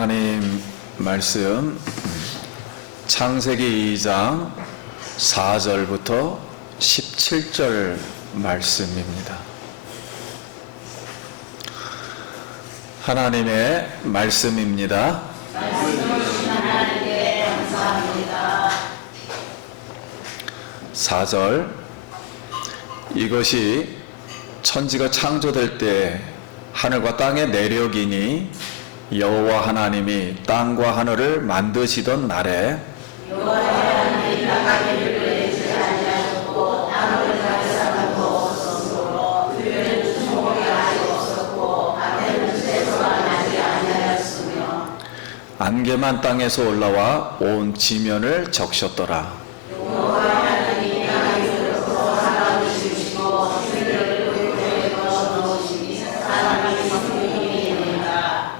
하나님 말씀 창세기 2장 4절부터 17절 말씀입니다. 하나님의 말씀입니다. 하나님께 감사합니다. 4절 이것이 천지가 창조될 때 하늘과 땅의 내력이니 여호와 하나님이 땅과 하늘을 만드시던 날에 여호와 하나님이 나가기를 내지 아니하셨고 땅을 가르사람도 없었으므로 그들은 주목이 아직 없었고 밭에는 채소가 나지 아니하였으며 안개만 땅에서 올라와 온 지면을 적셨더라. 여호와 하나님이 땅에 들어서 사람을 지으시고 그들을 그곳에 넣으시니 사람이 성품이 있는다.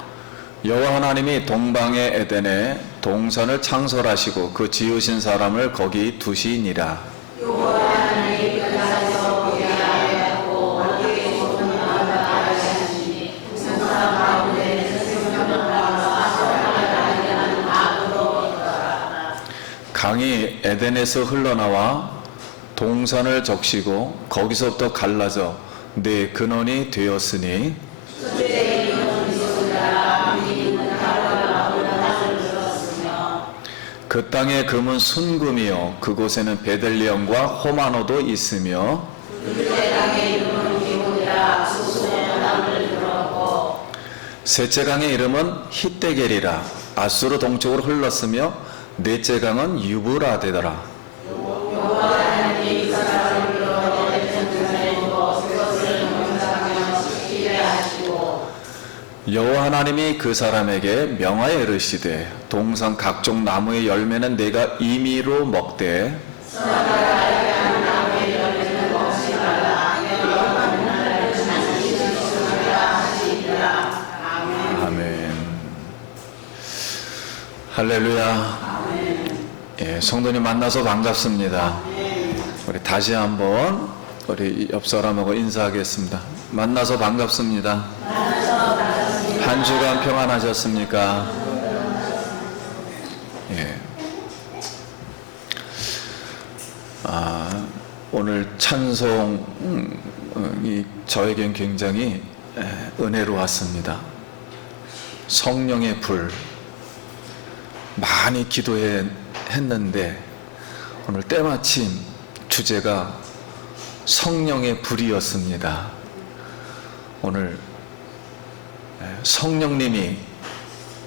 여호와 하나님이 동방의 에덴에 동산을 창설하시고 그 지으신 사람을 거기 두시니라. 여호와 하나님이 그 땅에서 보게 하였고 거기에 좋은 나무가 하시니 그 사람 가운데는 생명나무와 선악을 알게 나무도 있더라. 강이 에덴에서 흘러나와 동산을 적시고 거기서부터 갈라져 네 근원이 되었으니 그 땅의 금은 순금이요 그곳에는 베들리엄과 호마노도 있으며 셋째 강의 이름은 히데겔이라. 아수르 동쪽으로 흘렀으며 넷째 강은 유브라 되더라. 여호와 하나님이 그 사람에게 명하여 이르시되 동산 각종 나무의 열매는 내가 임의로 먹되 아멘. 할렐루야. 예, 성도님 만나서 반갑습니다. 우리 다시 한번 우리 옆 사람하고 인사하겠습니다. 만나서 반갑습니다. 한 주간 평안하셨습니까? 예. 오늘 찬송이 저에겐 굉장히 은혜로웠습니다. 성령의 불 많이 기도했는데 오늘 때마침 주제가 성령의 불이었습니다. 오늘 성령님이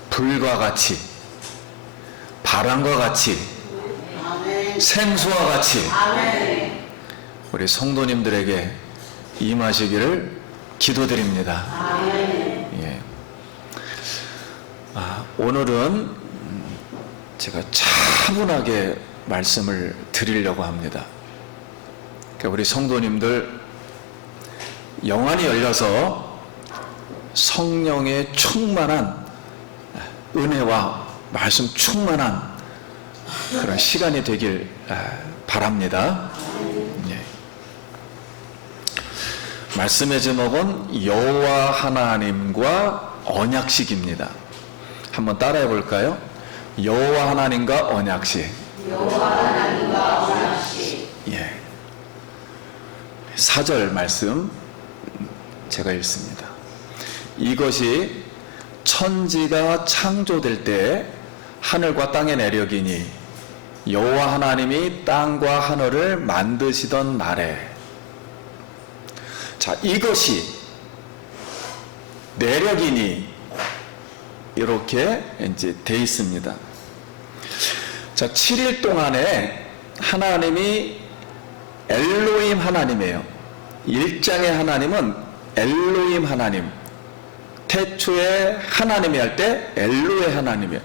불과 같이 바람과 같이 생수와 같이 우리 성도님들에게 임하시기를 기도드립니다. 예. 오늘은 제가 차분하게 말씀을 드리려고 합니다. 그러니까 우리 성도님들 영안이 열려서 성령의 충만한 은혜와 말씀 충만한 그런 시간이 되길 바랍니다. 예. 말씀의 제목은 여호와 하나님과 언약식입니다. 한번 따라해 볼까요? 여호와 하나님과 언약식. 여호와 하나님과 언약식. 예. 4절 말씀 제가 읽습니다. 이것이 천지가 창조될 때 하늘과 땅의 내력이니 여호와 하나님이 땅과 하늘을 만드시던 날에. 자, 이것이 내력이니 이렇게 이제 돼 있습니다. 자, 7일 동안에 하나님이 엘로힘 하나님이에요. 1장의 하나님은 엘로힘 하나님, 태초에 하나님이 할 때 엘로의 하나님이에요.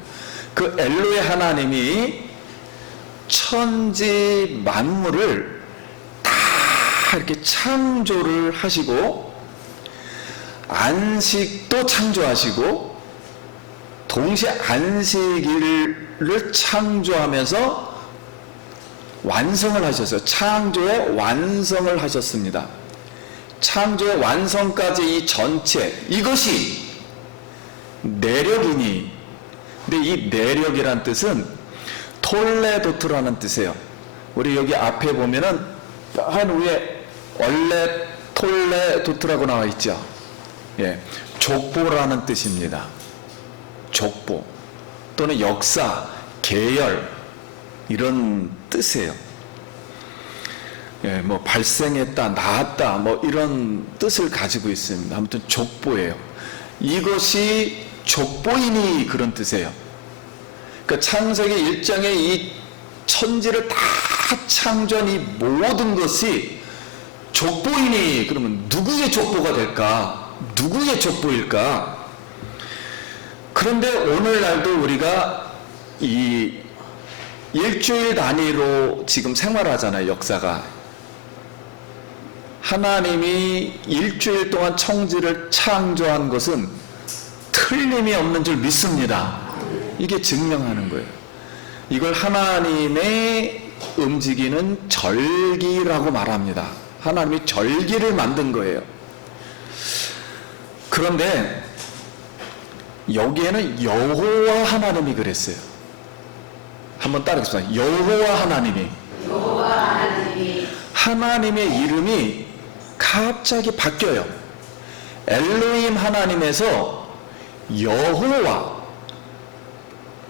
그 엘로의 하나님이 천지 만물을 다 이렇게 창조를 하시고 안식도 창조하시고 동시에 안식일을 창조하면서 완성을 하셨어요. 창조의 완성을 하셨습니다. 창조의 완성까지 이 전체, 이것이 내력이니 근데 이 내력이란 뜻은 톨레도트라는 뜻이에요. 우리 여기 앞에 보면은 한 위에 얼레 톨레도트라고 나와 있죠. 예, 족보라는 뜻입니다. 족보 또는 역사, 계열 이런 뜻이에요. 예, 뭐 발생했다, 나았다, 뭐 이런 뜻을 가지고 있습니다. 아무튼 족보예요. 이것이 족보이니 그런 뜻이에요. 그러니까 창세기 1장에 이 천지를 다 창조한 이 모든 것이 족보이니 그러면 누구의 족보가 될까? 누구의 족보일까? 그런데 오늘날도 우리가 이 일주일 단위로 지금 생활하잖아요. 역사가. 하나님이 일주일 동안 천지를 창조한 것은 틀림이 없는 줄 믿습니다. 이게 증명하는 거예요. 이걸 하나님의 움직이는 절기라고 말합니다. 하나님이 절기를 만든 거예요. 그런데 여기에는 여호와 하나님이 그랬어요. 한번 따라하겠습니다. 여호와 하나님이. 하나님의 이름이 갑자기 바뀌어요. 엘로힘 하나님에서 여호와.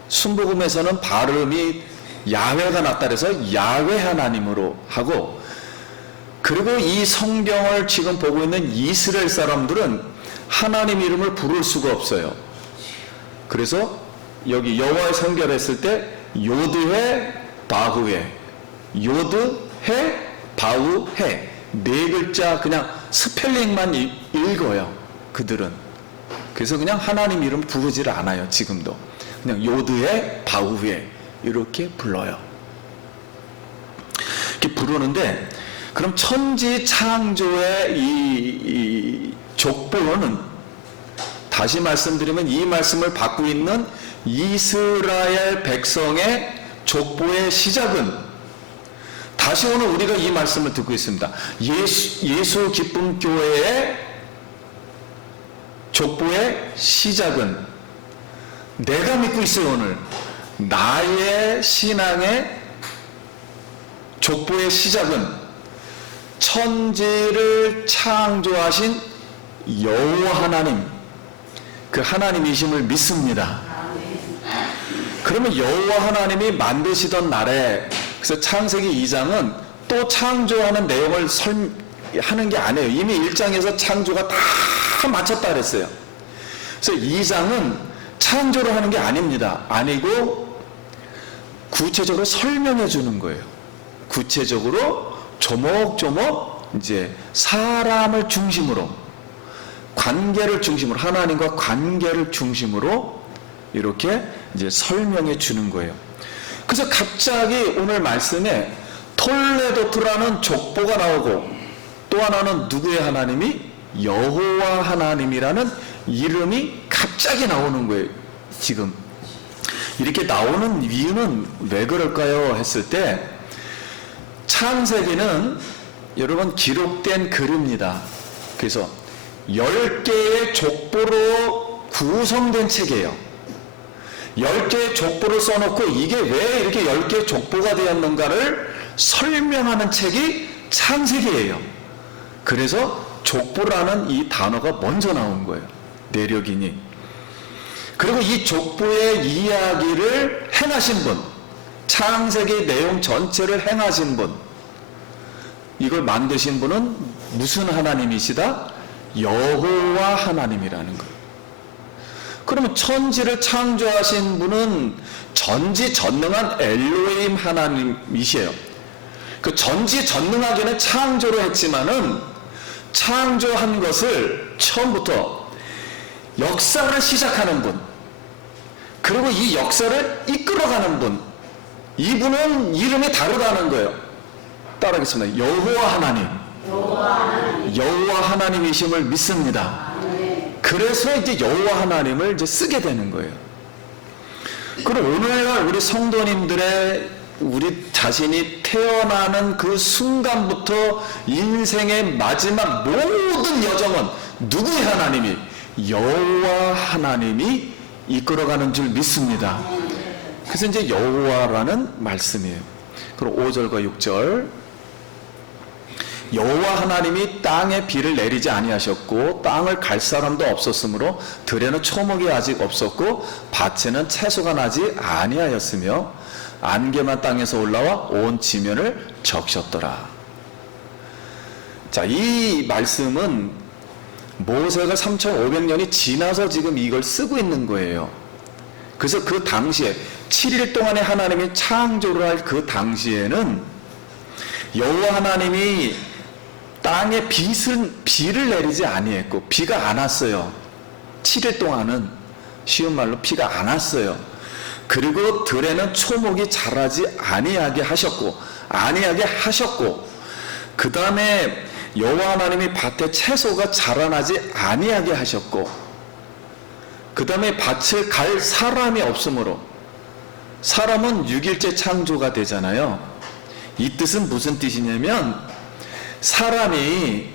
순복음에서는 발음이 야훼가 낫다 그래서 야훼 하나님으로 하고, 그리고 이 성경을 지금 보고 있는 이스라엘 사람들은 하나님 이름을 부를 수가 없어요. 그래서 여기 여호와의 성결했을 때 요드해 바후해, 요드해 바후해 네 글자 그냥 스펠링만 읽어요. 그들은. 그래서 그냥 하나님 이름 부르지를 않아요. 지금도 그냥 요드해 바후해 이렇게 불러요. 이렇게 부르는데, 그럼 천지 창조의 이 족보는, 다시 말씀드리면 이 말씀을 받고 있는 이스라엘 백성의 족보의 시작은, 다시 오늘 우리가 이 말씀을 듣고 있습니다. 예수 기쁨 교회의 족보의 시작은, 내가 믿고 있어요. 오늘 나의 신앙의 족보의 시작은 천지를 창조하신 여호와 하나님, 그 하나님이심을 믿습니다. 그러면 여호와 하나님이 만드시던 날에, 그래서 창세기 2장은 또 창조하는 내용을 하는 게 아니에요. 이미 1장에서 창조가 다 마쳤다 그랬어요. 그래서 2장은 창조를 하는 게 아닙니다. 아니고 구체적으로 설명해 주는 거예요. 구체적으로 조목조목 이제 사람을 중심으로, 관계를 중심으로, 하나님과 관계를 중심으로 이렇게 이제 설명해 주는 거예요. 그래서 갑자기 오늘 말씀에 톨레도트라는 족보가 나오고, 또 하나는 누구의 하나님이? 여호와 하나님이라는 이름이 갑자기 나오는 거예요. 지금 이렇게 나오는 이유는 왜 그럴까요? 했을 때, 창세기는 여러분 기록된 글입니다. 그래서 10개의 족보로 구성된 책이에요. 10개의 족보를 써놓고 이게 왜 이렇게 10개의 족보가 되었는가를 설명하는 책이 창세기예요. 그래서 족보라는 이 단어가 먼저 나온 거예요. 내력이니. 그리고 이 족보의 이야기를 행하신 분, 창세기 내용 전체를 행하신 분, 이걸 만드신 분은 무슨 하나님이시다? 여호와 하나님이라는 거예요. 그러면 천지를 창조하신 분은 전지전능한 엘로힘 하나님이세요. 그 전지전능하게는 창조를 했지만은 창조한 것을 처음부터 역사를 시작하는 분, 그리고 이 역사를 이끌어가는 분, 이분은 이름이 다르다는 거예요. 따라하겠습니다. 여호와 하나님. 여호와 하나님이심을 믿습니다. 그래서 이제 여호와 하나님을 이제 쓰게 되는 거예요. 그럼 오늘날 우리 성도님들의, 우리 자신이 태어나는 그 순간부터 인생의 마지막 모든 여정은 누구의 하나님이? 여호와 하나님이 이끌어가는 줄 믿습니다. 그래서 이제 여호와라는 말씀이에요. 그리고 5절과 6절, 여호와 하나님이 땅에 비를 내리지 아니하셨고 땅을 갈 사람도 없었으므로 들에는 초목이 아직 없었고 밭에는 채소가 나지 아니하였으며 안개만 땅에서 올라와 온 지면을 적셨더라. 자, 이 말씀은 모세가 3500년이 지나서 지금 이걸 쓰고 있는 거예요. 그래서 그 당시에 7일 동안에 하나님이 창조를 할 그 당시에는 여호와 하나님이 땅에 비를 내리지 아니했고 비가 안 왔어요. 7일 동안은 쉬운 말로 비가 안 왔어요. 그리고 들에는 초목이 자라지 아니하게 하셨고 그 다음에 여호와 하나님이 밭에 채소가 자라나지 아니하게 하셨고 그 다음에 밭을 갈 사람이 없으므로, 사람은 6일째 창조가 되잖아요. 이 뜻은 무슨 뜻이냐면 사람이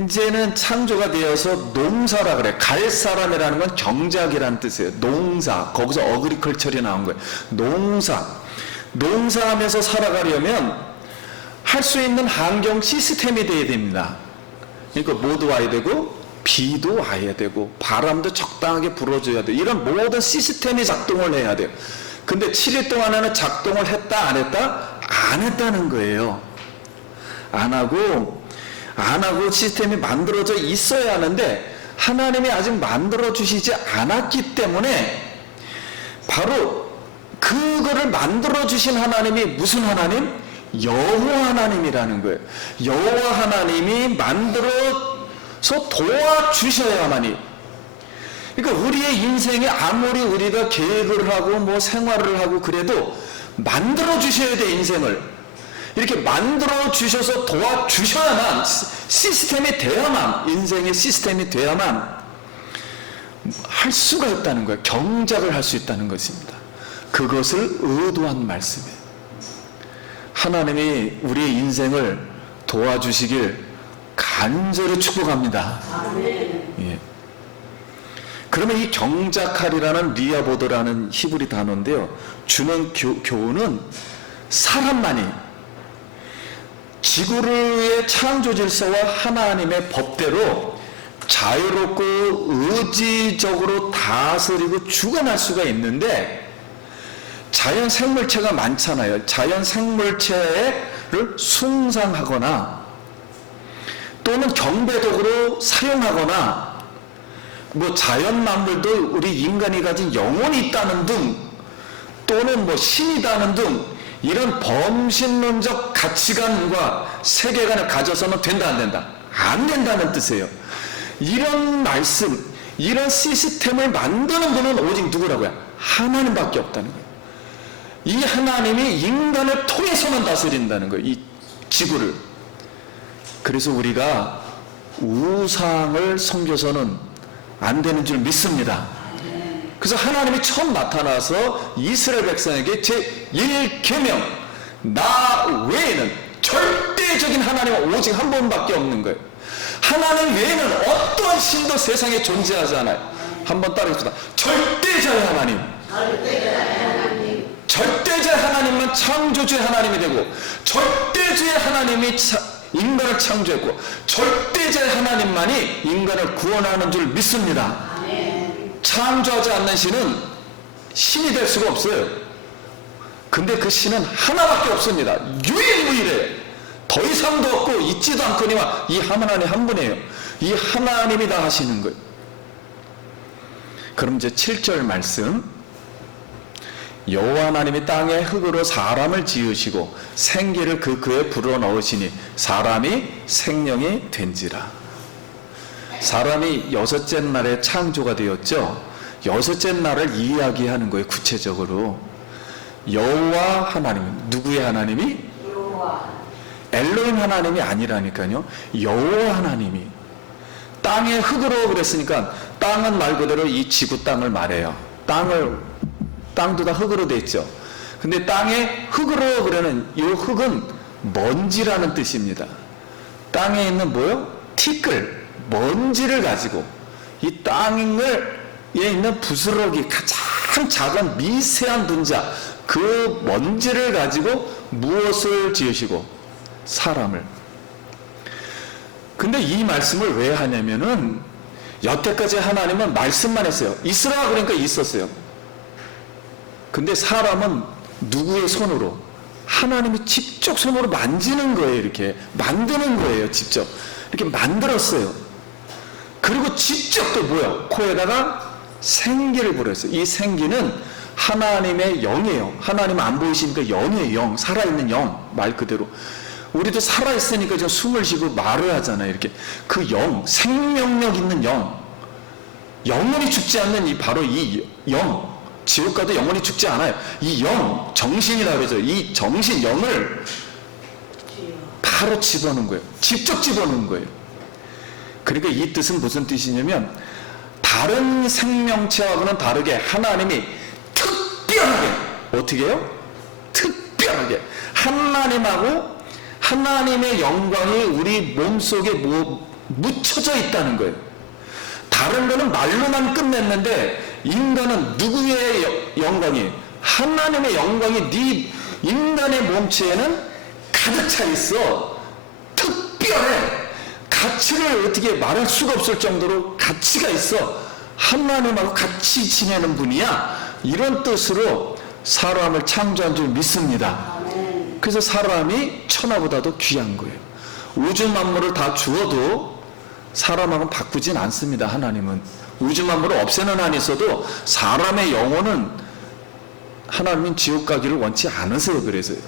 이제는 창조가 되어서 농사라 그래. 갈 사람이라는 건 경작이라는 뜻이에요. 농사, 거기서 어그리컬처리 나온 거예요. 농사하면서 살아가려면 할 수 있는 환경 시스템이 돼야 됩니다. 그러니까 모두 와야 되고 비도 와야 되고 바람도 적당하게 불어줘야 돼. 이런 모든 시스템이 작동을 해야 돼요. 근데 7일 동안에는 작동을 했다 안 했다? 안 했다는 거예요. 안 하고 시스템이 만들어져 있어야 하는데 하나님이 아직 만들어 주시지 않았기 때문에 바로 그거를 만들어 주신 하나님이 무슨 하나님? 여호와 하나님이라는 거예요. 여호와 하나님이 만들어서 도와주셔야만이. 그러니까 우리의 인생에 아무리 우리가 계획을 하고 뭐 생활을 하고 그래도 만들어 주셔야 돼. 인생을 이렇게 만들어 주셔서 도와주셔야만, 시스템이 돼야만, 인생의 시스템이 돼야만 할 수가 있다는 거예요. 경작을 할 수 있다는 것입니다. 그것을 의도한 말씀이에요. 하나님이 우리의 인생을 도와주시길 간절히 축복합니다. 예. 그러면 이 경작하리라는 리아보드라는 히브리 단어인데요, 주는 교훈은 사람만이 지구의 창조 질서와 하나님의 법대로 자유롭고 의지적으로 다스리고 주관할 수가 있는데, 자연 생물체가 많잖아요. 자연 생물체를 숭상하거나 또는 경배독으로 사용하거나 뭐 자연 만물도 우리 인간이 가진 영혼이 있다는 등 또는 뭐 신이다는 등 이런 범신론적 가치관과 세계관을 가져서는 된다 안 된다? 안 된다는 뜻이에요. 이런 말씀, 이런 시스템을 만드는 분은 오직 누구라고요? 하나님밖에 없다는 거예요. 이 하나님이 인간을 통해서만 다스린다는 거예요. 이 지구를. 그래서 우리가 우상을 섬겨서는 안 되는 줄 믿습니다. 그래서 하나님이 처음 나타나서 이스라엘 백성에게 제1계명, 나 외에는 절대적인 하나님은 오직 한 분밖에 없는 거예요. 하나님 외에는 어떠한 신도 세상에 존재하지 않아요. 한번 따라해봅시다. 절대자의 하나님. 절대자의 하나님만 창조주의 하나님이 되고, 절대주의 하나님이 인간을 창조했고, 절대자의 하나님만이 인간을 구원하는 줄 믿습니다. 창조하지 않는 신은 신이 될 수가 없어요. 근데 그 신은 하나밖에 없습니다. 유일무이해요. 더 이상도 없고 있지도 않거니와 이 하나님 한 분이에요. 이 하나님이 다 하시는 거예요. 그럼 이제 7절 말씀, 여호와 하나님이 땅에 흙으로 사람을 지으시고 생기를 그에 불어넣으시니 사람이 생명이 된지라. 사람이 여섯째 날에 창조가 되었죠. 여섯째 날을 이야기하는 거예요. 구체적으로 여호와 하나님, 누구의 하나님이? 엘로힘 하나님이 아니라니까요. 여호와 하나님이 땅에 흙으로 그랬으니까 땅은 말 그대로 이 지구 땅을 말해요. 땅도 다 흙으로 돼 있죠. 근데 땅에 흙으로 그러는 이 흙은 먼지라는 뜻입니다. 땅에 있는 뭐요? 티끌, 먼지를 가지고 이 땅을 있는 부스러기, 가장 작은 미세한 분자, 그 먼지를 가지고 무엇을 지으시고? 사람을. 근데 이 말씀을 왜 하냐면은 여태까지 하나님은 말씀만 했어요. 있으라 그러니까 있었어요. 근데 사람은 누구의 손으로? 하나님이 직접 손으로 만지는 거예요. 이렇게 만드는 거예요. 직접 이렇게 만들었어요. 그리고 직접 또 뭐야? 코에다가 생기를 불었어요. 이 생기는 하나님의 영이에요. 하나님 안 보이시니까 영이에요. 영, 살아있는 영, 말 그대로. 우리도 살아있으니까 좀 숨을 쉬고 말을 하잖아요. 이렇게 그 영, 생명력 있는 영, 영원히 죽지 않는 이 바로 이 영, 지옥 가도 영원히 죽지 않아요. 이 영, 정신이라고 그러죠. 이 정신, 영을 바로 집어넣은 거예요. 직접 집어넣은 거예요. 그러니까 이 뜻은 무슨 뜻이냐면 다른 생명체하고는 다르게 하나님이 특별하게, 어떻게 해요? 특별하게 하나님하고 하나님의 영광이 우리 몸속에 묻혀져 있다는 거예요. 다른 거는 말로만 끝냈는데 인간은 누구의 영광이? 하나님의 영광이 네 인간의 몸체에는 가득 차 있어. 특별해. 가치를 어떻게 말할 수가 없을 정도로 가치가 있어. 하나님하고 같이 지내는 분이야. 이런 뜻으로 사람을 창조한 줄 믿습니다. 그래서 사람이 천하보다도 귀한 거예요. 우주 만물을 다 주어도 사람하고는 바꾸진 않습니다. 하나님은 우주 만물을 없애는 한이 있어도 사람의 영혼은 하나님은 지옥 가기를 원치 않으세요. 그래서요.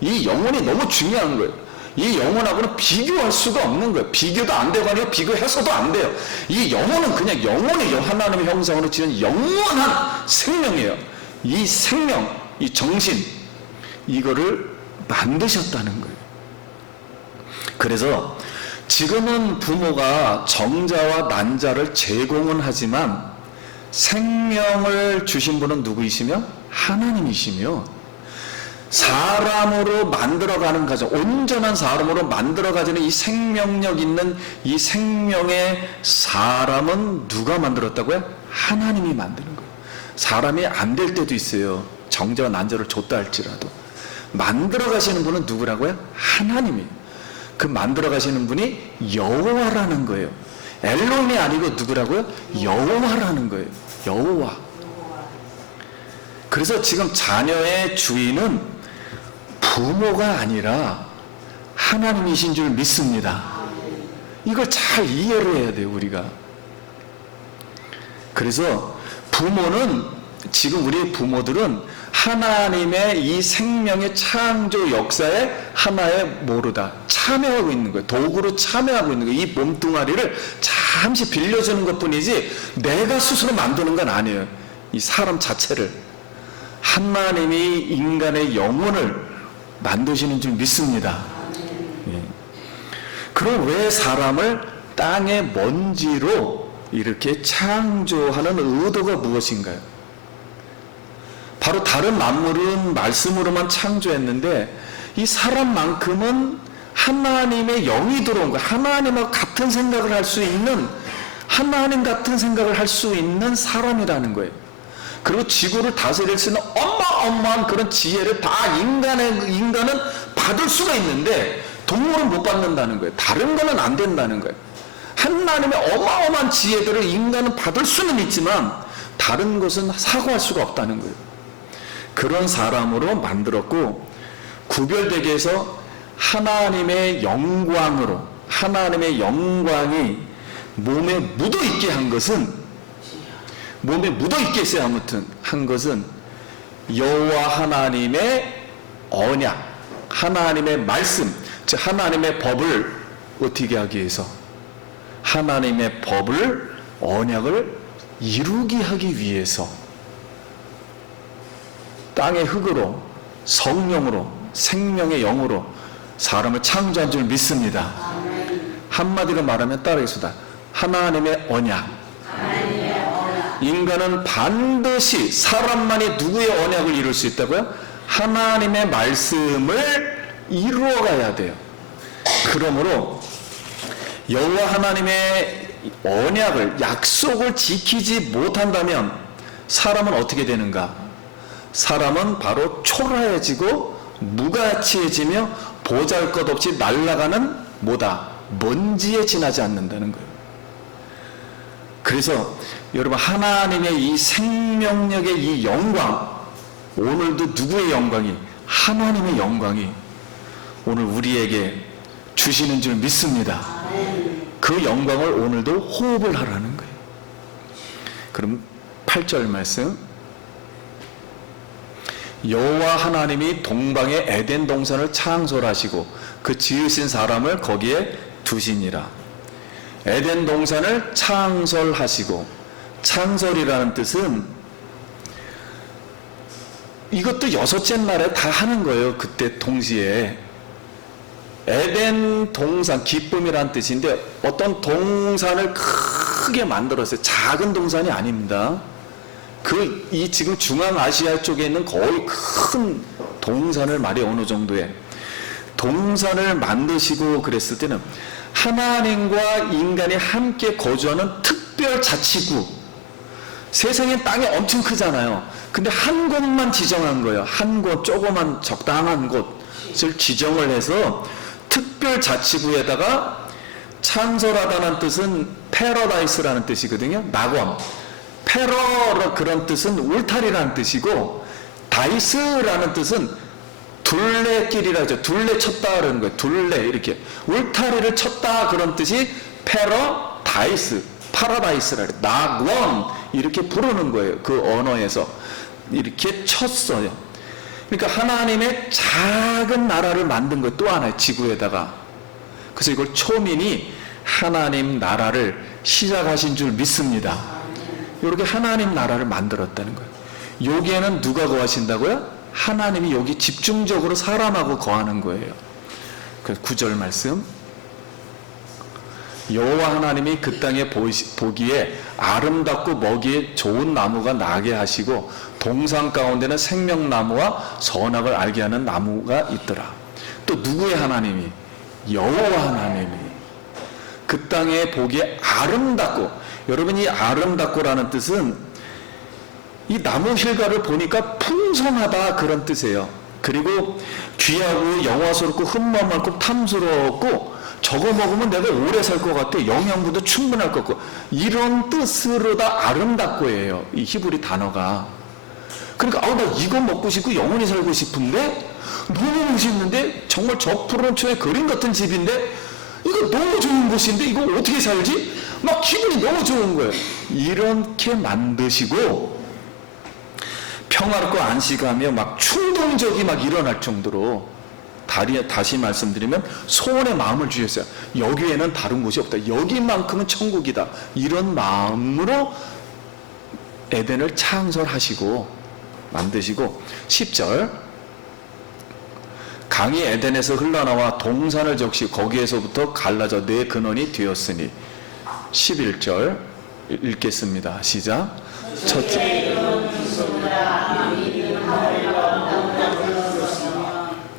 이 영혼이 너무 중요한 거예요. 이 영혼하고는 비교할 수가 없는 거예요. 비교도 안 되고 아니고 비교해서도 안 돼요. 이 영혼은 그냥 영혼이에요. 하나님의 형상으로 지은 영원한 생명이에요. 이 생명, 이 정신, 이거를 만드셨다는 거예요. 그래서 지금은 부모가 정자와 난자를 제공은 하지만 생명을 주신 분은 누구이시며? 하나님이시며 사람으로 만들어가는 과정, 온전한 사람으로 만들어가지는 이 생명력 있는 이 생명의 사람은 누가 만들었다고요? 하나님이 만드는 거예요. 사람이 안 될 때도 있어요. 정자와 난자를 줬다 할지라도. 만들어 가시는 분은 누구라고요? 하나님이에요. 그 만들어 가시는 분이 여호와라는 거예요. 엘로힘이 아니고 누구라고요? 여호와라는 거예요. 여호와. 그래서 지금 자녀의 주인은 부모가 아니라 하나님이신 줄 믿습니다. 이걸 잘 이해를 해야 돼요, 우리가. 그래서 부모는, 지금 우리 부모들은 하나님의 이 생명의 창조 역사에 하나의 모르다 참여하고 있는 거예요. 도구로 참여하고 있는 거예요. 이 몸뚱아리를 잠시 빌려주는 것뿐이지 내가 스스로 만드는 건 아니에요. 이 사람 자체를 하나님이 인간의 영혼을 만드시는 줄 믿습니다. 예. 그럼 왜 사람을 땅의 먼지로 이렇게 창조하는 의도가 무엇인가요? 바로 다른 만물은 말씀으로만 창조했는데 이 사람만큼은 하나님의 영이 들어온 거예요. 하나님과 같은 생각을 할 수 있는, 하나님 같은 생각을 할 수 있는 사람이라는 거예요. 그리고 지구를 다스릴 수 있는 어마어마한 그런 지혜를 다 인간은 받을 수가 있는데 동물은 못 받는다는 거예요. 다른 거는 안 된다는 거예요. 하나님의 어마어마한 지혜들을 인간은 받을 수는 있지만 다른 것은 사고할 수가 없다는 거예요. 그런 사람으로 만들었고, 구별되게 해서 하나님의 영광으로, 하나님의 영광이 몸에 묻어있게 한 것은, 몸에 묻어있게 했어요. 아무튼 한 것은 여호와 하나님의 언약, 하나님의 말씀, 즉 하나님의 법을 어떻게 하기 위해서, 하나님의 법을, 언약을 이루게 하기 위해서 땅의 흙으로, 성령으로, 생명의 영으로 사람을 창조한 줄 믿습니다. 한마디로 말하면 따라하겠습니다. 하나님의 언약. 인간은 반드시, 사람만이 누구의 언약을 이룰 수 있다고요? 하나님의 말씀을 이루어가야 돼요. 그러므로 여호와 하나님의 언약을, 약속을 지키지 못한다면 사람은 어떻게 되는가? 사람은 바로 초라해지고 무가치해지며 보잘것없이 날아가는 뭐다? 먼지에 지나지 않는다는 거예요. 그래서 여러분, 하나님의 이 생명력의 이 영광, 오늘도 누구의 영광이? 하나님의 영광이 오늘 우리에게 주시는 줄 믿습니다. 그 영광을 오늘도 호흡을 하라는 거예요. 그럼 8절 말씀, 여호와 하나님이 동방의 에덴 동산을 창설하시고 그 지으신 사람을 거기에 두시니라. 에덴 동산을 창설하시고, 창설이라는 뜻은 이것도 6째 날에 다 하는 거예요. 그때 동시에. 에덴 동산, 기쁨이란 뜻인데 어떤 동산을 크게 만들었어요. 작은 동산이 아닙니다. 이 지금 중앙아시아 쪽에 있는 거의 큰 동산을 말해. 어느 정도의 동산을 만드시고 그랬을 때는 하나님과 인간이 함께 거주하는 특별 자치구. 세상에 땅이 엄청 크잖아요. 근데 한 곳만 지정한 거예요. 한 곳, 조그만 적당한 곳을 지정을 해서 특별 자치구에다가, 창설하다는 뜻은 패러다이스라는 뜻이거든요. 낙원. 패러로 그런 뜻은 울타리라는 뜻이고, 다이스라는 뜻은 둘레길이라 하죠. 둘레 쳤다 그러는 거예요. 둘레, 이렇게 울타리를 쳤다 그런 뜻이 패러다이스, 파라다이스라 그래요. 낙원 이렇게 부르는 거예요. 그 언어에서 이렇게 쳤어요. 그러니까 하나님의 작은 나라를 만든 것 또 하나의 지구에다가. 그래서 이걸 초민이 하나님 나라를 시작하신 줄 믿습니다. 이렇게 하나님 나라를 만들었다는 거예요. 여기에는 누가 거하신다고요? 하나님이 여기 집중적으로 사람하고 거하는 거예요. 그래서 9절 말씀, 여호와 하나님이 그 땅에 보기에 아름답고 먹이에 좋은 나무가 나게 하시고 동산 가운데는 생명나무와 선악을 알게 하는 나무가 있더라. 또 누구의 하나님이? 여호와 하나님이 그 땅에 보기에 아름답고, 여러분 이 아름답고라는 뜻은 이 나무 실과를 보니까 풍성하다 그런 뜻이에요. 그리고 귀하고 영화스럽고 흠만 많고 탐스럽고 저거 먹으면 내가 오래 살 것 같아. 영양분도 충분할 것 같고, 이런 뜻으로 다 아름답고예요. 이 히브리 단어가. 그러니까 나 이거 먹고 싶고 영원히 살고 싶은데, 너무 멋있는데, 정말 저 프론초의 그림 같은 집인데, 이거 너무 좋은 곳인데 이거 어떻게 살지? 막 기분이 너무 좋은 거예요. 이렇게 만드시고 평화롭고 안식하며 막 충동적이 막 일어날 정도로, 다시 말씀드리면 소원의 마음을 주셨어요. 여기에는 다른 곳이 없다. 여기만큼은 천국이다. 이런 마음으로 에덴을 창설하시고 만드시고, 10절, 강이 에덴에서 흘러나와 동산을 적시 거기에서부터 갈라져 내 근원이 되었으니. 11절 읽겠습니다. 시작. 첫째,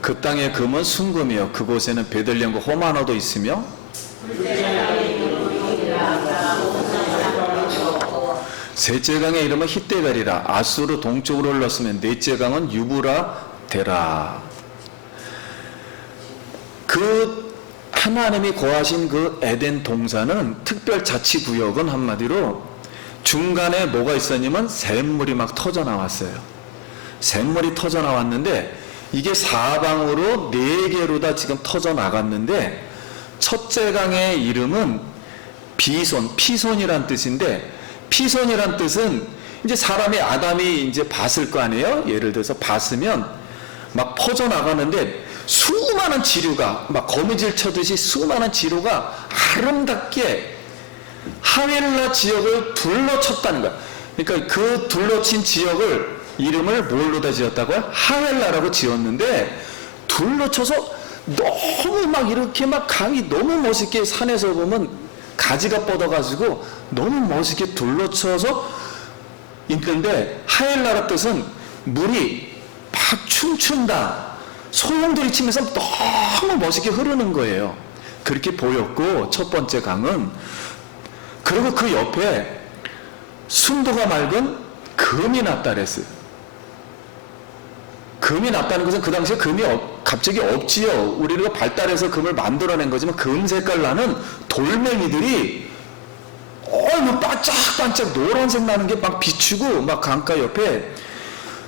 그 땅의 금은 순금이요 그곳에는 베들레헴과 호마노도 있으며, 셋째 강의 이름은 hit데벨이라. 아수르 동쪽으로 흘렀으면 넷째 강은 유브라데라. 그 하나님이 거하신 그 에덴 동산은 특별 자치구역은 한마디로 중간에 뭐가 있었냐면 샘물이 막 터져 나왔어요. 샘물이 터져 나왔는데 이게 사방으로 4개로 다 지금 터져 나갔는데, 첫째 강의 이름은 비손, 피손이란 뜻인데, 피손이란 뜻은 이제 사람이, 아담이 이제 봤을 거 아니에요? 예를 들어서 봤으면 막 퍼져 나가는데 수많은 지류가 막 거미줄 쳐듯이 수많은 지류가 아름답게 하웰라 지역을 둘러쳤다는 거야. 그러니까 그 둘러친 지역을 이름을 뭘로다 지었다고요? 하웰라라고 지었는데, 둘러쳐서 너무 막 이렇게 막 강이 너무 멋있게, 산에서 보면 가지가 뻗어가지고 너무 멋있게 둘러쳐서 있는데, 하웰라라 뜻은 물이 막 춤춘다, 소용돌이 치면서 너무 멋있게 흐르는 거예요. 그렇게 보였고, 첫 번째 강은 그리고 그 옆에 순도가 맑은 금이 났다 그랬어요. 금이 났다는 것은 그 당시에 금이 갑자기 없지요. 우리가 발달해서 금을 만들어낸 거지만 금 색깔 나는 돌멩이들이 막 반짝반짝 노란색 나는 게 막 비추고 막 강가 옆에,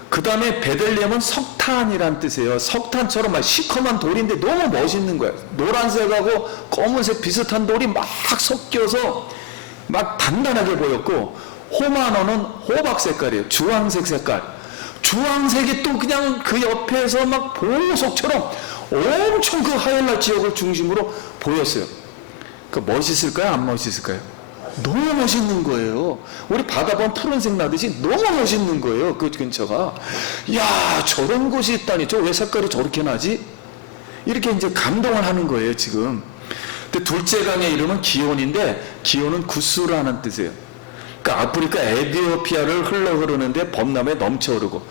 그 다음에 베들레헴은 석탄이란 뜻이에요. 석탄처럼 막 시커먼 돌인데 너무 멋있는 거예요. 노란색하고 검은색 비슷한 돌이 막 섞여서 막 단단하게 보였고, 호마노는 호박 색깔이에요. 주황색 색깔. 주황색이 또 그냥 그 옆에서 막 보석처럼 엄청 그 하얀날 지역을 중심으로 보였어요. 그 멋있을까요? 안 멋있을까요? 너무 멋있는 거예요. 우리 바다 보면 푸른색 나듯이 너무 멋있는 거예요. 그 근처가. 야, 저런 곳이 있다니. 저 왜 색깔이 저렇게 나지? 이렇게 이제 감동을 하는 거예요, 지금. 근데 둘째 강의 이름은 기온인데, 기온은 구스라는 뜻이에요. 그러니까 아프리카 에티오피아를 흐르는데 범람에 넘쳐 흐르고,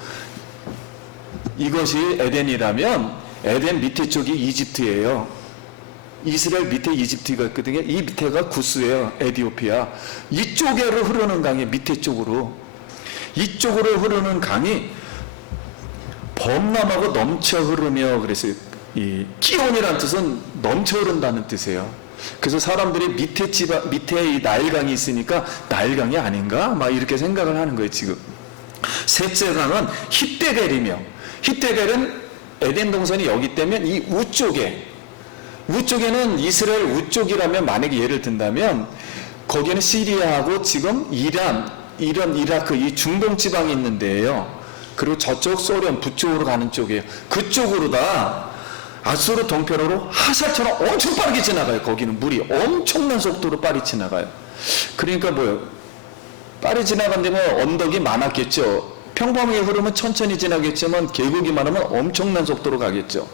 이것이 에덴이라면 에덴 밑에 쪽이 이집트예요. 이스라엘 밑에 이집트가 있거든요. 이 밑에가 구스예요. 에티오피아. 이쪽으로 흐르는 강이 밑에 쪽으로, 이쪽으로 흐르는 강이 범람하고 넘쳐 흐르며, 그래서 이 기온이라는 뜻은 넘쳐 흐른다는 뜻이에요. 그래서 사람들이 밑에 이 나일강이 있으니까 나일강이 아닌가 막 이렇게 생각을 하는 거예요, 지금. 셋째 강은 힛데겔이며, 힛데겔은 에덴 동산이 여기 때문에 이 우쪽에는 이스라엘 우쪽이라면, 만약에 예를 든다면 거기는 시리아하고 지금 이란, 이라크 이 중동 지방이 있는 데예요. 그리고 저쪽 소련 북쪽으로 가는 쪽이에요. 그쪽으로 다 아수르 동편으로 화살처럼 엄청 빠르게 지나가요. 거기는 물이 엄청난 속도로 빠르게 지나가요. 그러니까 뭐예요? 빠르게 지나간다면 언덕이 많았겠죠. 평범하게 흐르면 천천히 지나겠지만 계곡이 많으면 엄청난 속도로 가겠죠.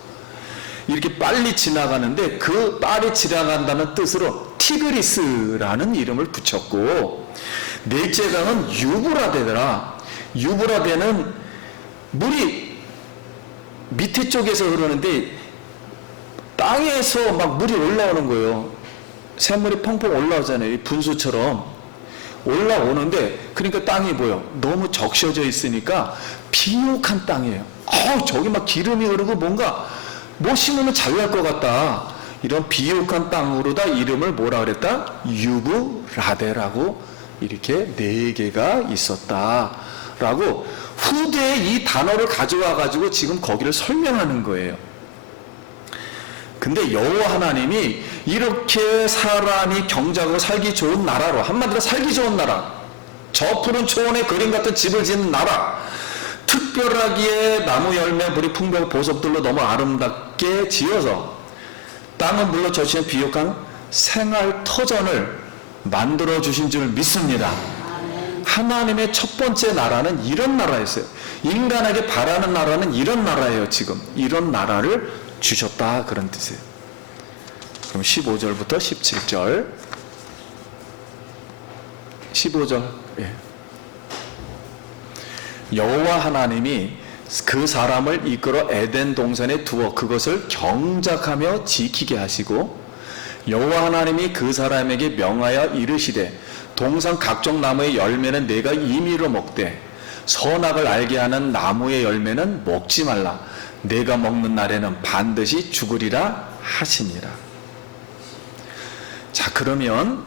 이렇게 빨리 지나가는데, 그 빨리 지나간다는 뜻으로 티그리스라는 이름을 붙였고, 넷째 강은 유브라데더라. 유브라데는 물이 밑에 쪽에서 흐르는데 땅에서 막 물이 올라오는 거예요. 샘물이 펑펑 올라오잖아요. 분수처럼 올라오는데, 그러니까 땅이 뭐예요? 너무 적셔져 있으니까 비옥한 땅이에요. 저기 막 기름이 흐르고 뭔가 뭐 심으면 잘 날 것 같다. 이런 비옥한 땅으로다 이름을 뭐라 그랬다? 유브라데라고 이렇게 4개가 있었다라고 후대에 이 단어를 가져와 가지고 지금 거기를 설명하는 거예요. 근데 여호와 하나님이 이렇게 사람이 경작하고 살기 좋은 나라로, 한마디로 살기 좋은 나라, 저 푸른 초원에 그림 같은 집을 짓는 나라, 특별하기에 나무 열매 물이 풍부하고 보석들로 너무 아름답게 지어서 땅은 물론 저시는 비옥한 생활 터전을 만들어 주신 줄 믿습니다. 하나님의 첫 번째 나라는 이런 나라였어요. 인간에게 바라는 나라는 이런 나라예요. 지금 이런 나라를 주셨다, 그런 뜻이에요. 그럼 15절부터 17절. 15절. 예. 여호와 하나님이 그 사람을 이끌어 에덴 동산에 두어 그것을 경작하며 지키게 하시고, 여호와 하나님이 그 사람에게 명하여 이르시되, 동산 각종 나무의 열매는 내가 임의로 먹되 선악을 알게 하는 나무의 열매는 먹지 말라. 내가 먹는 날에는 반드시 죽으리라 하시니라. 자, 그러면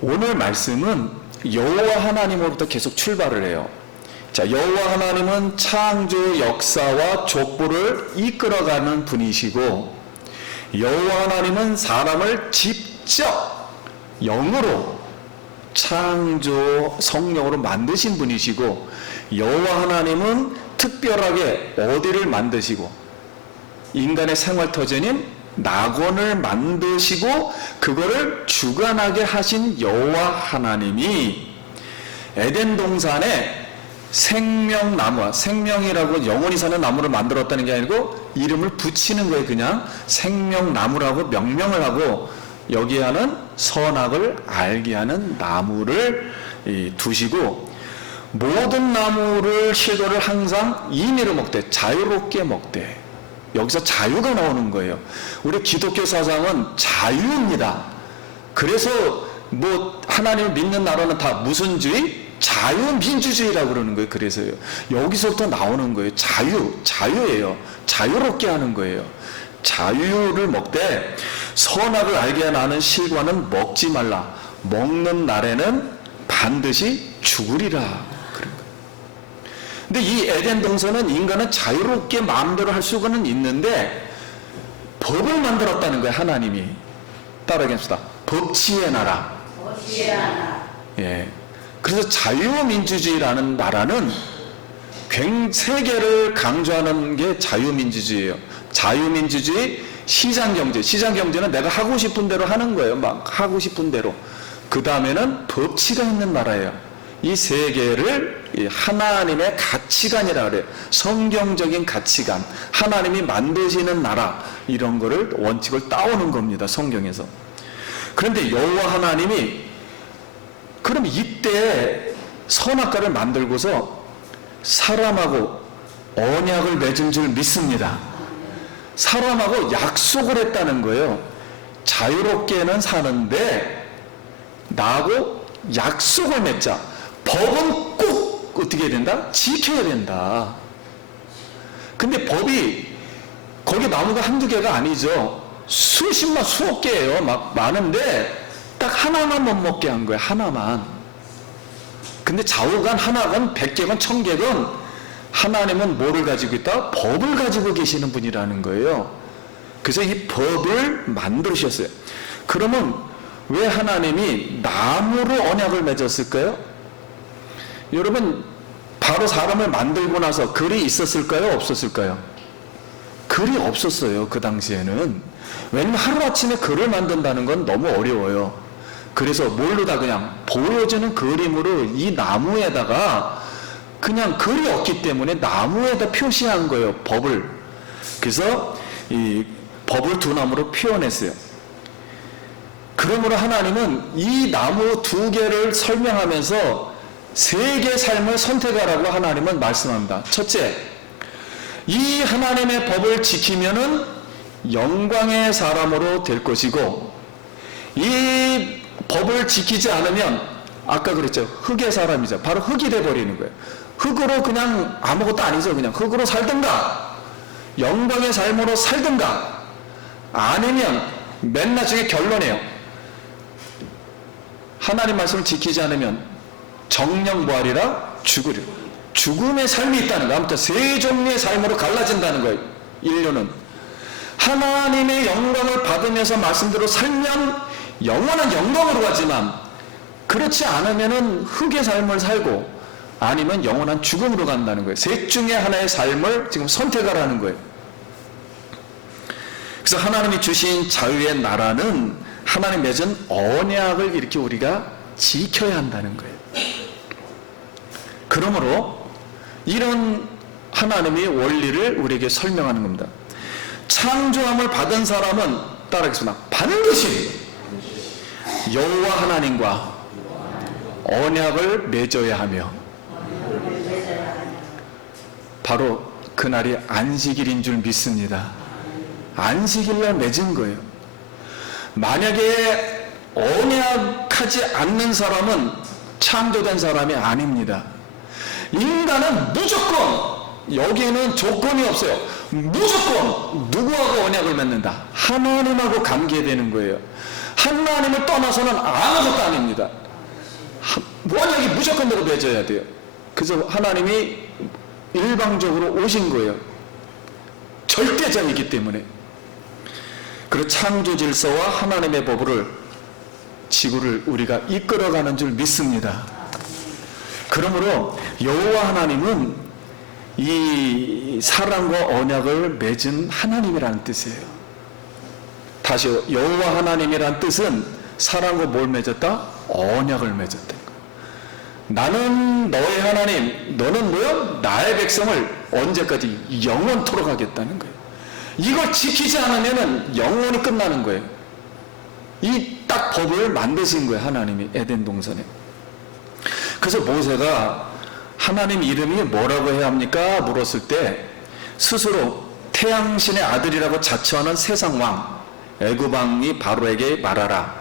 오늘 말씀은 여호와 하나님으로부터 계속 출발을 해요. 자, 여호와 하나님은 창조 역사와 족보를 이끌어가는 분이시고, 여호와 하나님은 사람을 직접 영으로 창조 성령으로 만드신 분이시고, 여호와 하나님은 특별하게 어디를 만드시고 인간의 생활터전인 낙원을 만드시고 그거를 주관하게 하신 여호와 하나님이 에덴 동산에 생명나무, 생명이라고 영원히 사는 나무를 만들었다는 게 아니고 이름을 붙이는 거예요. 그냥 생명나무라고 명명을 하고 여기에 하는 선악을 알게 하는 나무를 두시고, 모든 나무를 실도를 항상 임의로 먹되 자유롭게 먹되, 여기서 자유가 나오는 거예요. 우리 기독교 사상은 자유입니다. 그래서 뭐 하나님을 믿는 나라는 다 무슨 주의? 자유민주주의라고 그러는 거예요. 그래서요. 여기서부터 나오는 거예요. 자유예요. 자유롭게 하는 거예요. 자유를 먹되 선악을 알게 하는 실과는 먹지 말라. 먹는 날에는 반드시 죽으리라. 그런 거예요. 근데 이 에덴 동산은 인간은 자유롭게 마음대로 할 수는 있는데 법을 만들었다는 거예요. 하나님이. 따라하겠습니다. 법치의 나라. 예. 그래서 자유민주주의라는 나라는 세계를 강조하는 게 자유민주주의예요. 자유민주주의, 시장경제. 시장경제는 내가 하고 싶은 대로 하는 거예요. 막 하고 싶은 대로. 그 다음에는 법치가 있는 나라예요. 이 세 개를 하나님의 가치관이라 그래요. 성경적인 가치관. 하나님이 만드시는 나라. 이런 거를 원칙을 따오는 겁니다. 성경에서. 그런데 여호와 하나님이 그럼 이때 선악과를 만들고서 사람하고 언약을 맺은 줄 믿습니다. 사람하고 약속을 했다는 거예요. 자유롭게는 사는데 나하고 약속을 맺자. 법은 꼭 어떻게 해야 된다? 지켜야 된다. 근데 법이 거기 나무가 한두 개가 아니죠. 수십만 수억 개예요. 막 많은데 딱 하나만 못 먹게 한 거예요. 하나만. 근데 좌우간 하나건 100개건 1000개건 하나님은 뭐를 가지고 있다? 법을 가지고 계시는 분이라는 거예요. 그래서 이 법을 만드셨어요. 그러면 왜 하나님이 나무로 언약을 맺었을까요? 여러분, 바로 사람을 만들고 나서 글이 있었을까요? 없었을까요? 글이 없었어요. 그 당시에는. 왜냐면 하루아침에 글을 만든다는 건 너무 어려워요. 그래서 뭘로 다 그냥 보여주는 그림으로 이 나무에다가 그냥 글이 없기 때문에 나무에다 표시한 거예요. 법을. 그래서 이 법을 두 나무로 표현했어요. 그러므로 하나님은 이 나무 두 개를 설명하면서 세 개의 삶을 선택하라고 하나님은 말씀합니다. 첫째, 이 하나님의 법을 지키면은 영광의 사람으로 될 것이고, 이 법을 지키지 않으면 아까 그랬죠. 흙의 사람이죠. 바로 흙이 돼버리는 거예요. 흙으로 그냥 아무것도 아니죠. 그냥 흙으로 살든가 영광의 삶으로 살든가 아니면 맨 나중에 결론이에요. 하나님 말씀을 지키지 않으면 정령 뭐하리라? 죽으리라. 죽음의 삶이 있다는 거예요. 아무튼 세 종류의 삶으로 갈라진다는 거예요. 인류는 하나님의 영광을 받으면서 말씀대로 살면 영원한 영광으로 가지만 그렇지 않으면은 흙의 삶을 살고 아니면 영원한 죽음으로 간다는 거예요. 셋 중에 하나의 삶을 지금 선택하라는 거예요. 그래서 하나님이 주신 자유의 나라는 하나님 맺은 언약을 이렇게 우리가 지켜야 한다는 거예요. 그러므로 이런 하나님의 원리를 우리에게 설명하는 겁니다. 창조함을 받은 사람은 따라하겠습니다. 반드시 여호와 하나님과 언약을 맺어야 하며 바로 그날이 안식일인 줄 믿습니다. 안식일날 맺은 거예요. 만약에 언약하지 않는 사람은 창조된 사람이 아닙니다. 인간은 무조건 여기에는 조건이 없어요. 무조건 누구하고 언약을 맺는다? 하나님하고 관계되는 거예요. 하나님을 떠나서는 아무것도 아닙니다. 언약이 무조건대로 맺어야 돼요. 그래서 하나님이 일방적으로 오신 거예요. 절대자이기 때문에. 그리고 창조 질서와 하나님의 법을 지구를 우리가 이끌어가는 줄 믿습니다. 그러므로 여호와 하나님은 이 사랑과 언약을 맺은 하나님이라는 뜻이에요. 다시 여호와 하나님이라는 뜻은 사랑과 뭘 맺었다? 언약을 맺었다. 나는 너의 하나님, 너는 뭐야? 나의 백성을 언제까지? 영원토록 하겠다는 거예요. 이걸 지키지 않으면 영원히 끝나는 거예요. 이 딱 법을 만드신 거예요. 하나님이 에덴 동산에. 그래서 모세가 하나님 이름이 뭐라고 해야 합니까? 물었을 때 스스로 태양신의 아들이라고 자처하는 세상 왕 애굽 왕이 바로에게 말하라.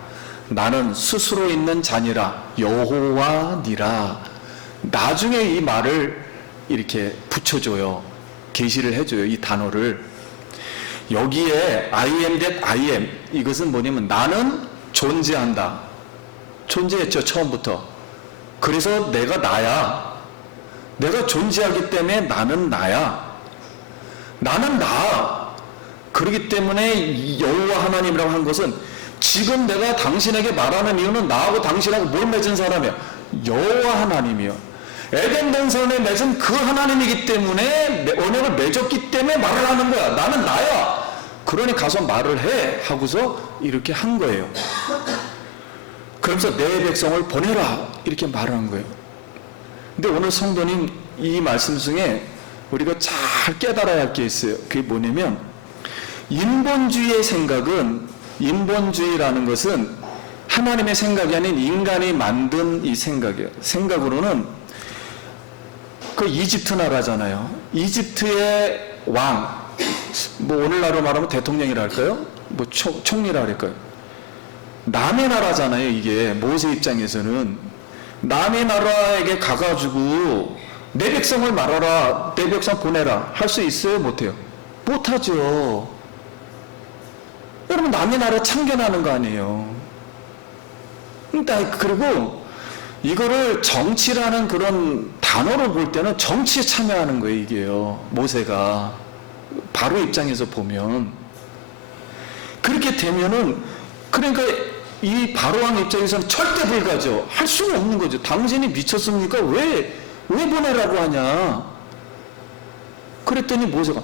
나는 스스로 있는 자니라 여호와니라. 나중에 이 말을 이렇게 붙여줘요. 계시를 해줘요. 이 단어를. 여기에 I am that I am, 이것은 뭐냐면 나는 존재한다. 존재했죠, 처음부터. 그래서 내가 나야. 내가 존재하기 때문에 나는 나야. 나는 나. 그렇기 때문에 여호와 하나님이라고 한 것은 지금 내가 당신에게 말하는 이유는 나하고 당신하고 뭘 맺은 사람이야? 여호와 하나님이요. 에덴 동산에 맺은 그 하나님이기 때문에 언약을 맺었기 때문에 말을 하는 거야. 나는 나야. 그러니 가서 말을 해 하고서 이렇게 한 거예요. 그러면서 내 백성을 보내라 이렇게 말하는 거예요. 근데 오늘 성도님 이 말씀 중에 우리가 잘 깨달아야 할 게 있어요. 그게 뭐냐면 인본주의의 생각은, 인본주의라는 것은 하나님의 생각이 아닌 인간이 만든 이 생각이에요. 생각으로는 그 이집트 나라잖아요. 이집트의 왕, 뭐 오늘날로 말하면 대통령이라 할까요? 뭐 총리라 할까요? 남의 나라잖아요. 이게 모세 입장에서는 남의 나라에게 가가지고 내 백성을 말하라, 내 백성 보내라 할 수 있어요? 못해요? 못하죠. 여러분 남의 나라 참견하는 거 아니에요. 그리고 이거를 정치라는 그런 단어로 볼 때는 정치에 참여하는 거예요. 이게요. 모세가 바로 입장에서 보면 그렇게 되면은, 그러니까 이 바로왕 입장에서는 절대 불가죠. 할 수는 없는 거죠. 당신이 미쳤습니까? 왜 보내라고 하냐? 그랬더니 모세가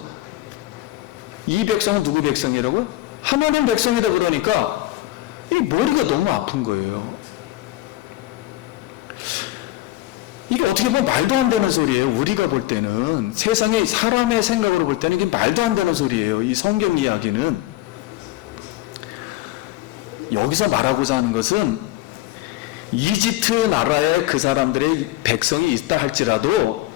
이 백성은 누구 백성이라고요? 하나님 백성이다. 그러니까 이 머리가 너무 아픈 거예요. 이게 어떻게 보면 말도 안 되는 소리예요. 우리가 볼 때는, 세상의 사람의 생각으로 볼 때는 이게 말도 안 되는 소리예요. 이 성경 이야기는. 여기서 말하고자 하는 것은 이집트 나라에 그 사람들의 백성이 있다 할지라도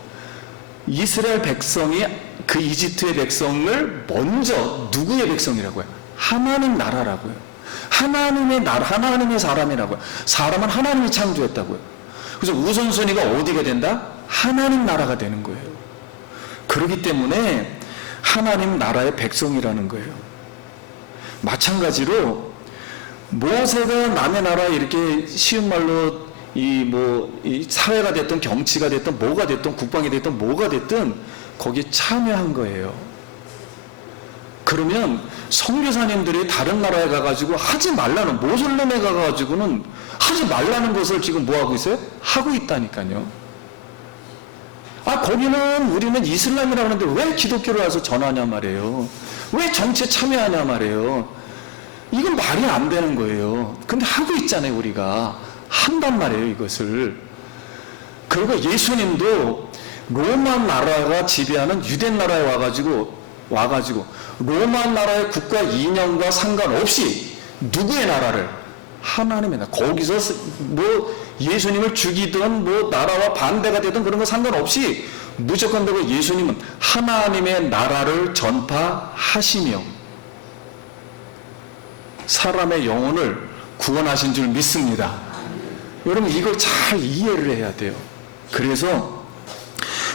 이스라엘 백성이 그 이집트의 백성을 먼저 누구의 백성이라고 해요? 하나님 나라라고요. 하나님의 나라, 하나님의 사람이라고요. 사람은 하나님이 창조했다고요. 그래서 우선순위가 어디가 된다? 하나님 나라가 되는 거예요. 그렇기 때문에 하나님 나라의 백성이라는 거예요. 마찬가지로 모세가 남의 나라에 이렇게 쉬운 말로 이 사회가 됐든 정치가 됐든 뭐가 됐든 국방이 됐든 뭐가 됐든 거기에 참여한 거예요. 그러면 선교사님들이 다른 나라에 가가지고 하지 말라는, 모슬렘에 가가지고는 하지 말라는 것을 지금 뭐 하고 있어요? 하고 있다니까요. 거기는 우리는 이슬람이라고 하는데 왜 기독교를 와서 전하냐 말이에요. 왜 정치에 참여하냐 말이에요. 이건 말이 안 되는 거예요. 근데 하고 있잖아요. 우리가 한단 말이에요, 이것을. 그리고 예수님도 로마 나라가 지배하는 유대 나라에 와가지고 로마 나라의 국가 이념과 상관없이 누구의 나라를? 하나님의 나라. 거기서 뭐 예수님을 죽이든 뭐 나라와 반대가 되든 그런 거 상관없이 무조건 되고 예수님은 하나님의 나라를 전파하시며 사람의 영혼을 구원하신 줄 믿습니다. 여러분 이걸 잘 이해를 해야 돼요. 그래서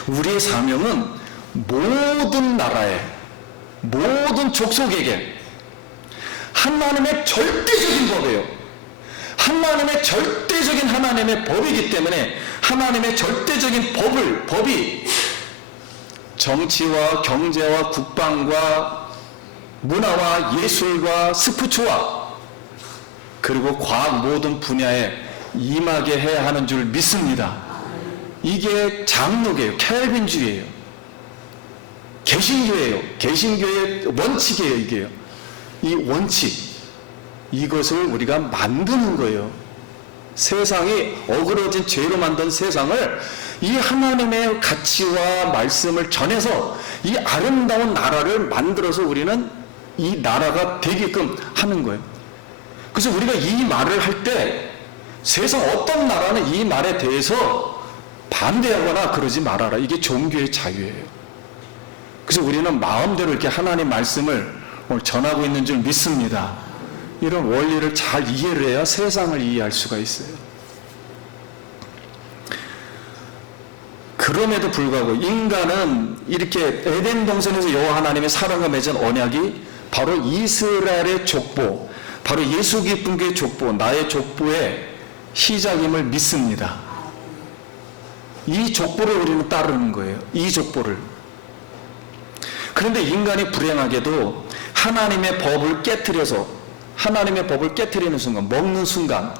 우리의 사명은 모든 나라에, 모든 족속에게 하나님의 절대적인 법이에요. 하나님의 절대적인 하나님의 법이기 때문에 하나님의 절대적인 법이 정치와 경제와 국방과 문화와 예술과 스포츠와 그리고 과학 모든 분야에 임하게 해야 하는 줄 믿습니다. 이게 장로교예요. 켈빈주의예요. 개신교예요. 개신교의 원칙이에요. 이게요. 이 원칙, 이것을 우리가 만드는 거예요. 세상이 어그러진 죄로 만든 세상을 이 하나님의 가치와 말씀을 전해서 이 아름다운 나라를 만들어서 우리는 이 나라가 되게끔 하는 거예요. 그래서 우리가 이 말을 할 때 세상 어떤 나라는 이 말에 대해서 반대하거나 그러지 말아라. 이게 종교의 자유예요. 그래서 우리는 마음대로 이렇게 하나님 말씀을 오늘 전하고 있는 줄 믿습니다. 이런 원리를 잘 이해를 해야 세상을 이해할 수가 있어요. 그럼에도 불구하고 인간은 이렇게 에덴 동산에서 여호와 하나님의 사람과 맺은 언약이 바로 이스라엘의 족보, 바로 예수 그리스도의 족보, 나의 족보의 시작임을 믿습니다. 이 족보를 우리는 따르는 거예요. 이 족보를. 그런데 인간이 불행하게도 하나님의 법을 깨트려서, 하나님의 법을 깨트리는 순간, 먹는 순간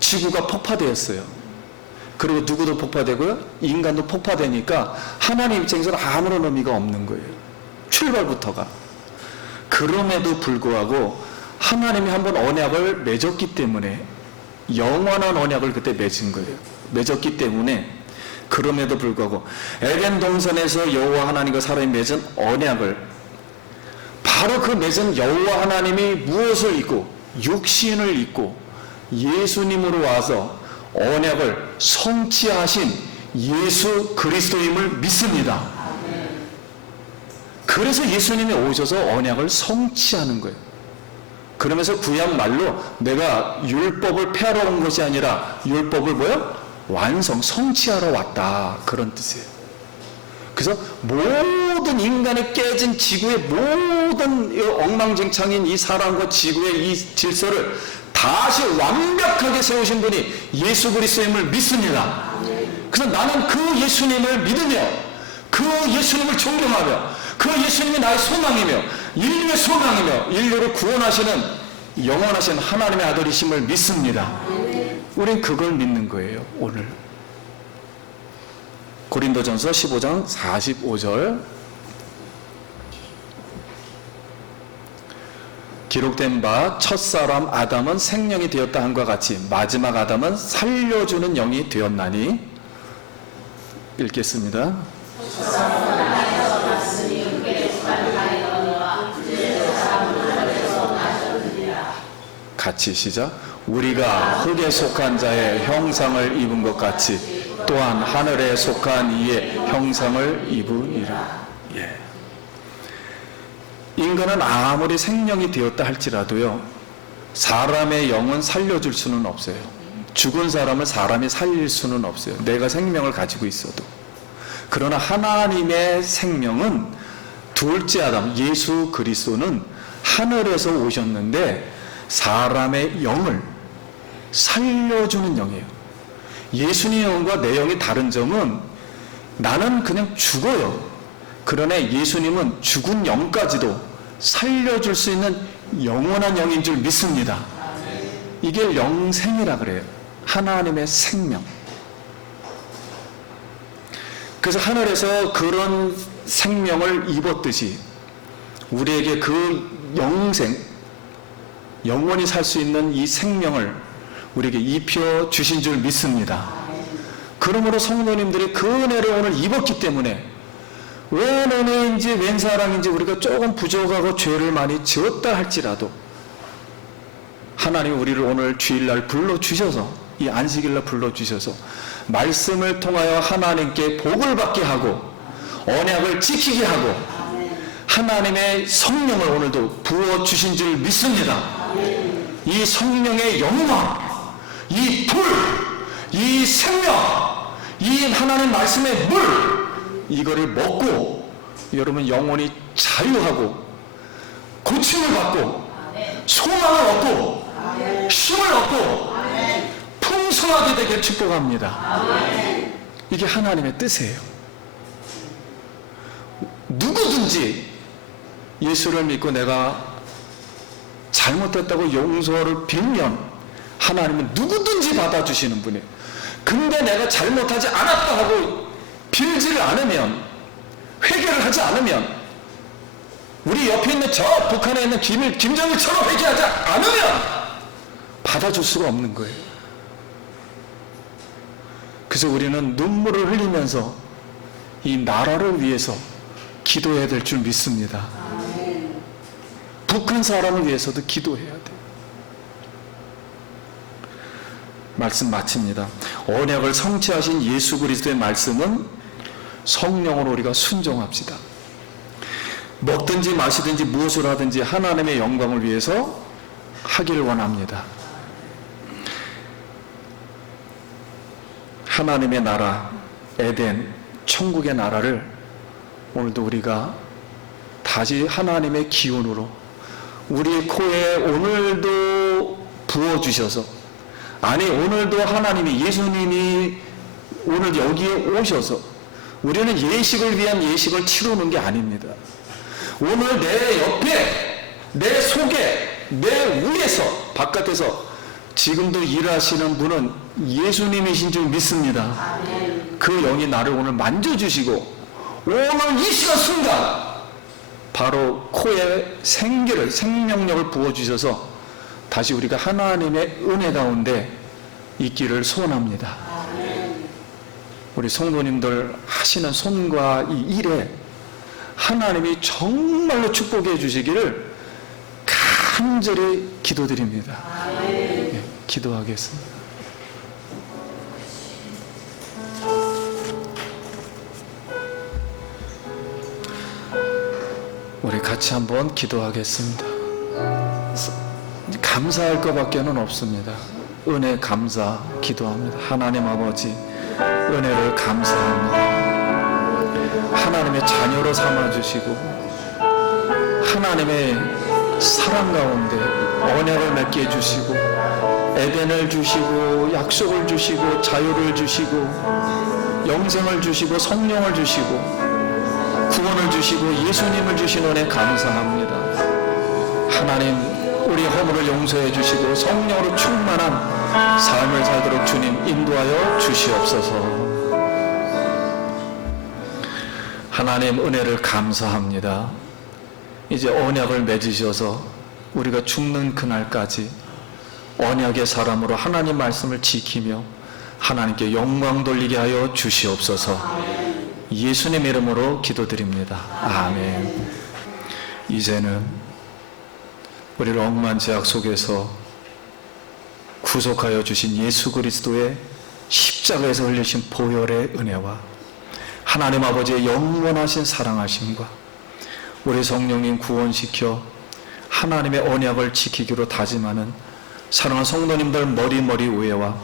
지구가 폭파되었어요. 그리고 누구도 폭파되고요, 인간도 폭파되니까 하나님 입장에서는 아무런 의미가 없는 거예요. 출발부터가. 그럼에도 불구하고 하나님이 한번 언약을 맺었기 때문에, 영원한 언약을 그때 맺은 거예요. 맺었기 때문에, 그럼에도 불구하고 에덴 동산에서 여호와 하나님과 사람이 맺은 언약을, 바로 그 맺은 여호와 하나님이 무엇을 입고, 육신을 입고 예수님으로 와서 언약을 성취하신 예수 그리스도임을 믿습니다. 그래서 예수님이 오셔서 언약을 성취하는 거예요. 그러면서 구약 말로 내가 율법을 폐하러 온 것이 아니라 율법을 뭐요? 완성, 성취하러 왔다, 그런 뜻이에요. 그래서 모든 인간의 깨진 지구의 모든 엉망진창인 이 사람과 지구의 이 질서를 다시 완벽하게 세우신 분이 예수 그리스도임을 믿습니다. 그래서 나는 그 예수님을 믿으며, 그 예수님을 존경하며, 그 예수님이 나의 소망이며 인류의 소망이며 인류를 구원하시는 영원하신 하나님의 아들이심을 믿습니다. 우린 그걸 믿는 거예요. 오늘 고린도전서 15장 45절, 기록된 바 첫사람 아담은 생명이 되었다 함과 같이 마지막 아담은 살려주는 영이 되었나니. 읽겠습니다. 같이 시작. 우리가 흙에 속한 자의 형상을 입은 것 같이 또한 하늘에 속한 이의 형상을 입으리라. 예. 인간은 아무리 생명이 되었다 할지라도요, 사람의 영은 살려줄 수는 없어요. 죽은 사람을 사람이 살릴 수는 없어요. 내가 생명을 가지고 있어도. 그러나 하나님의 생명은 둘째 아담 예수 그리스도는 하늘에서 오셨는데 사람의 영을 살려주는 영이에요. 예수님의 영과 내 영이 다른 점은 나는 그냥 죽어요. 그러나 예수님은 죽은 영까지도 살려줄 수 있는 영원한 영인 줄 믿습니다. 이게 영생이라 그래요. 하나님의 생명. 그래서 하늘에서 그런 생명을 입었듯이 우리에게 그 영생, 영원히 살 수 있는 이 생명을 우리에게 입혀 주신 줄 믿습니다. 그러므로 성도님들이 그 은혜를 오늘 입었기 때문에 웬 은혜인지 웬 사랑인지 우리가 조금 부족하고 죄를 많이 지었다 할지라도 하나님 우리를 오늘 주일날 불러주셔서, 이 안식일날 불러주셔서 말씀을 통하여 하나님께 복을 받게 하고 언약을 지키게 하고 하나님의 성령을 오늘도 부어주신 줄 믿습니다. 이 성령의 영광, 이 불, 이 생명, 이 하나님 말씀의 물, 이거를 먹고 여러분 영혼이 자유하고 고침을 받고 소망을 얻고 힘을 얻고 풍성하게 되길 축복합니다. 이게 하나님의 뜻이에요. 누구든지 예수를 믿고 내가 잘못했다고 용서를 빌면 하나님은 누구든지 받아주시는 분이에요. 근데 내가 잘못하지 않았다 하고 빌지를 않으면, 회개를 하지 않으면, 우리 옆에 있는 저 북한에 있는 김정일처럼 회개하지 않으면 받아줄 수가 없는 거예요. 그래서 우리는 눈물을 흘리면서 이 나라를 위해서 기도해야 될 줄 믿습니다. 북한 사람을 위해서도 기도해야 돼요. 말씀 마칩니다. 언약을 성취하신 예수 그리스도의 말씀은 성령으로 우리가 순종합시다. 먹든지 마시든지 무엇을 하든지 하나님의 영광을 위해서 하기를 원합니다. 하나님의 나라, 에덴, 천국의 나라를 오늘도 우리가 다시 하나님의 기운으로 우리 코에 오늘도 부어주셔서, 아니 오늘도 하나님이, 예수님이 오늘 여기에 오셔서 우리는 예식을 위한 예식을 치르는 게 아닙니다. 오늘 내 옆에, 내 속에, 내 위에서, 바깥에서 지금도 일하시는 분은 예수님이신 줄 믿습니다. 그 영이 나를 오늘 만져주시고 오늘 이 시간 순간 바로 코에 생기를, 생명력을 부어주셔서 다시 우리가 하나님의 은혜 가운데 있기를 소원합니다. 우리 성도님들 하시는 손과 이 일에 하나님이 정말로 축복해 주시기를 간절히 기도드립니다. 네, 기도하겠습니다. 우리 같이 한번 기도하겠습니다. 감사할 것밖에는 없습니다. 은혜 감사 기도합니다. 하나님 아버지, 은혜를 감사합니다. 하나님의 자녀로 삼아주시고 하나님의 사랑 가운데 언약을 맺게 해주시고 에덴을 주시고 약속을 주시고 자유를 주시고 영생을 주시고 성령을 주시고 구원을 주시고 예수님을 주신 은혜 감사합니다. 하나님, 우리 허물을 용서해 주시고 성령으로 충만한 삶을 살도록 주님 인도하여 주시옵소서. 하나님 은혜를 감사합니다. 이제 언약을 맺으셔서 우리가 죽는 그날까지 언약의 사람으로 하나님 말씀을 지키며 하나님께 영광 돌리게 하여 주시옵소서. 예수님 이름으로 기도드립니다. 아멘. 이제는 우리를 억만 죄악 속에서 구속하여 주신 예수 그리스도의 십자가에서 흘리신 보혈의 은혜와 하나님 아버지의 영원하신 사랑하심과 우리 성령님 구원시켜 하나님의 언약을 지키기로 다짐하는 사랑하는 성도님들 머리 위에와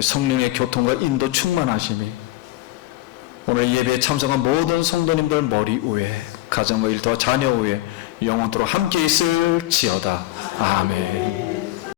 성령의 교통과 인도 충만하심이 오늘 예배에 참석한 모든 성도님들 머리 위에, 가정과 일터와 자녀 위에 영원토록 함께 있을지어다. 아멘.